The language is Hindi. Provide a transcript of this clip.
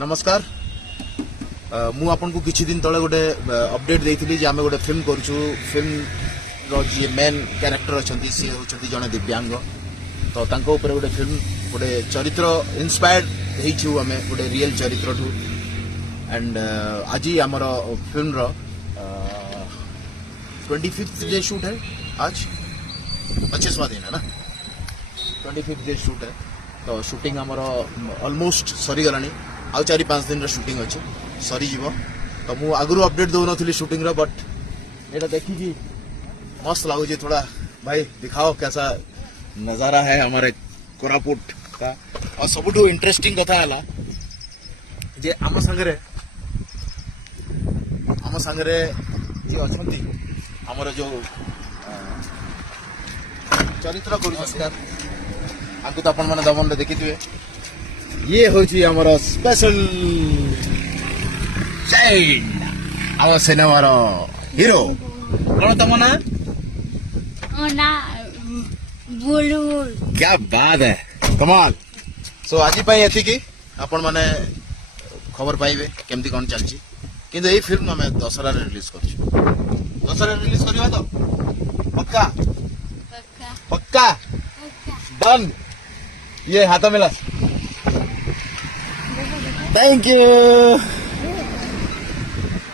नमस्कार मु आपन को किछि दिन तळे गोटे अपडेट देइथिली जे आमे गोटे फिल्म करछु फिल्म रो जे मेन कैरेक्टर अछंती से होछंती जने दिव्यांग तो तांको ऊपर गोटे फिल्म गोटे चरित्र इंस्पायर्ड हेइछु आमे गोटे रियल चरित्र ठू एंड आज हमर फिल्म रो 25th डे शूट है आज 25वां दिन है ना 25th डे शूट है तो शूटिंग हमर ऑलमोस्ट सरी गलानी आउ 4-5 दिन शूटिंग अच्छे सरी जीव तो मु आगु अपडेट दौ नथली शूटिंग रो बट एटा देखी कि मस्त लागु जे थोड़ा भाई दिखाओ कैसा नजारा है हमारे कोरापुट का और सबुठो इंटरेस्टिंग कथा हला जे आम संगरे जे अछंती हमर जो चरित्र करू नमस्कार आगु तो अपन माने दमन देखिथिबे ये होची हमर स्पेशल चैन आवर सिनेमार हीरो कोन तम ना ना बुलबुल क्या बात है कमाल सो आज पई एथि की अपन माने खबर पाइबे केमती कोन चलची किंतु ए फिल्म हमें दशहरा रे रिलीज करछु दशहरा रिलीज करबा तो पक्का पक्का पक्का डन ये हाथ मिला थैंक यू